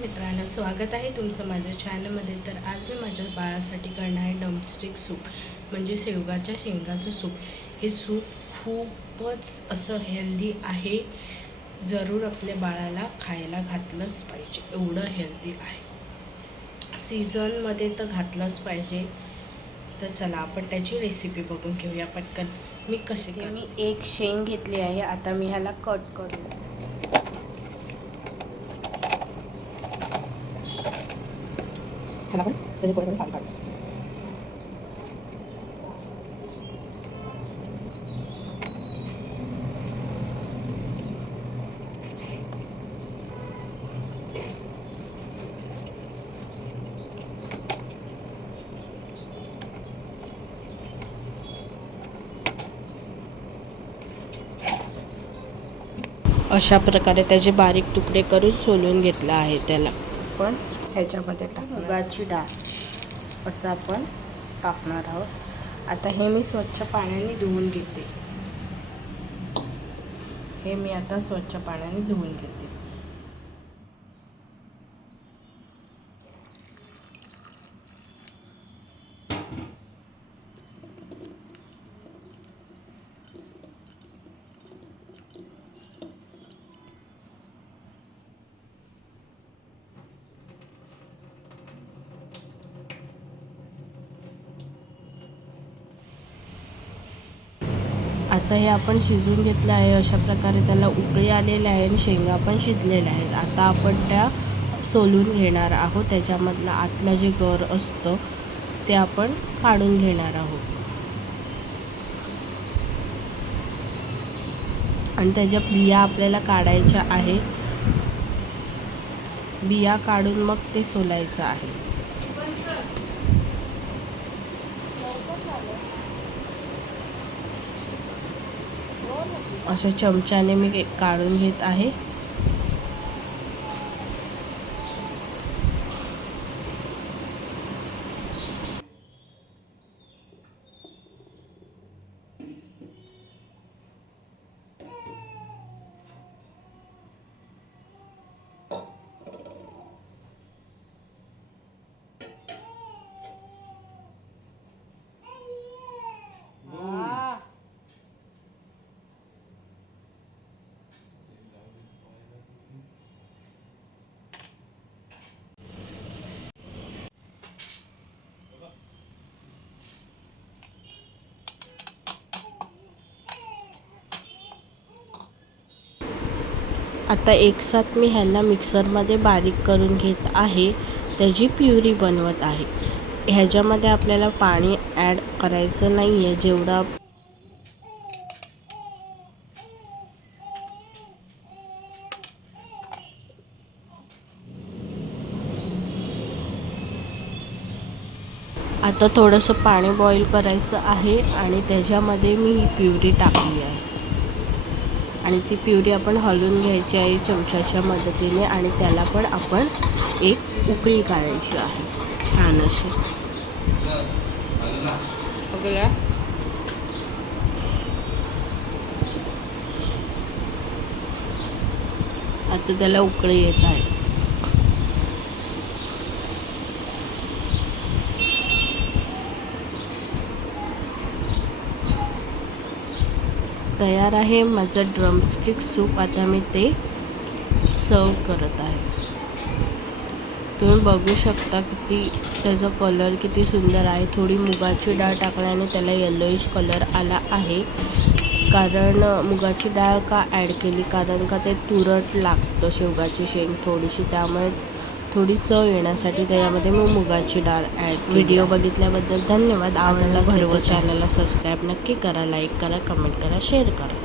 मित्रांनो, स्वागत आहे तुमचं माझ्या चॅनलमध्ये। तर आज मी माझ्या बाळासाठी करणार आहे ड्रमस्टिक सूप, म्हणजे शेवगाच्या शेंगाचं सूप। हे सूप खूपच असं हेल्दी आहे, जरूर आपल्या बाळाला खायला घातलंच पाहिजे, एवढं हेल्दी आहे। सीझनमध्ये तर घातलंच पाहिजे। तर चला आपण त्याची रेसिपी बघून घेऊया पटकन। मी एक शेंग घेतली आहे, आता मी ह्याला कट करू। अशा प्रकारे त्याचे बारीक तुकडे करून सोलून घेतला आहे। त्याला पण ह्याच्यामध्ये मुगाची डाळ असं आपण टाकणार आहोत। आता हे मी स्वच्छ पाण्याने धुवून घेते। आता हे आपण शिजवून घेतलं आहे। अशा प्रकारे त्याला उकळी आलेली आहे आणि शेंगा पण शिजलेल्या आहेत। आता आपण त्या सोलून घेणार आहोत। त्याच्यामधलं आतलं जे गर असतं ते आपण काढून घेणार आहोत आणि त्याच्या बिया आपल्याला काढायच्या आहे। बिया काढून मग ते सोलायचं आहे। अशा चमच्याने मी काढून घेत आहे। आता एकसाथ मी ह्याला मिक्सरमध्ये बारीक करून घेत आहे, त्याची प्युरी बनवत आहे। ह्याच्यामध्ये आपल्याला पाणी ॲड करायचं नाही आहे। जेवढा आता थोडंसं पाणी बॉईल करायचं आहे आणि त्याच्यामध्ये मी ही प्युरी टाकली आहे आणि ती प्युरी आपण हलवून घ्यायची आहे चमच्याच्या मदतीने आणि त्याला पण आपण एक उकळी काढायची आहे छान अशी। आता त्याला उकळी येत आहे। तयार आहे माझं ड्रमस्टिक सूप। आता मी ते सर्व करत आहे। तुम्ही बघू शकता किती त्याचा कलर किती सुंदर आहे। थोडी मुगाची डाळ टाकल्याने त्याला येलोइश कलर आला आहे। कारण मुगाची डाळ का ॲड केली, कारण का ते तुरट लागतं शेवगाची शेंग थोडीशी, त्यामुळे थोडी चव येण्यासाठी त्याच्यामध्ये मी मुगाची डाळ ॲड। व्हिडिओ बघितल्याबद्दल धन्यवाद। आवडला असेल तर चॅनलला सबस्क्राईब नक्की करा, लाईक करा, कमेंट करा, शेअर करा।